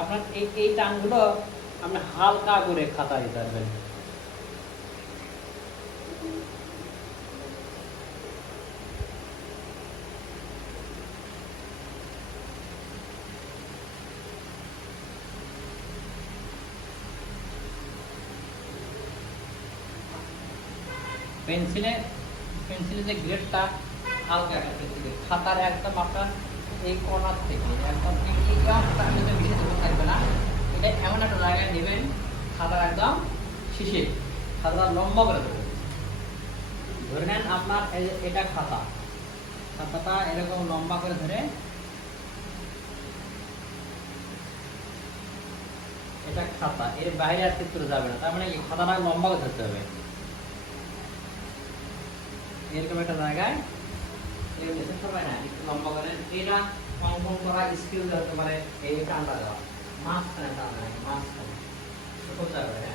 আপনার এই এই টানগুলো আপনি হালকা করে খাতা দিতে পারবেন। পেন্সিলে পেন্সিলের যে গ্রেডটা হালকা একটা পেন্সিল খাতার একদম আপনার এই কর্নার থেকে একদম এটা এমন একটা জায়গায় নেবেন খাতার একদম শেষে খাতাটা লম্বা করে দেবেন। ধরে নেন আপনার এটা খাতা, খাতাটা এরকম লম্বা করে ধরে এটা খাতা, এর বাইরে আর চিত্র যাবে না। তার মানে কি খাতাটা লম্বা করে ধরতে হবে। এরকম একটা জায়গায় সবাই লম্বা করে। এটা অঙ্কন করা স্কিল হতে পারে, এই টানটা দেওয়া। マスクなさんないマスク。そだよね。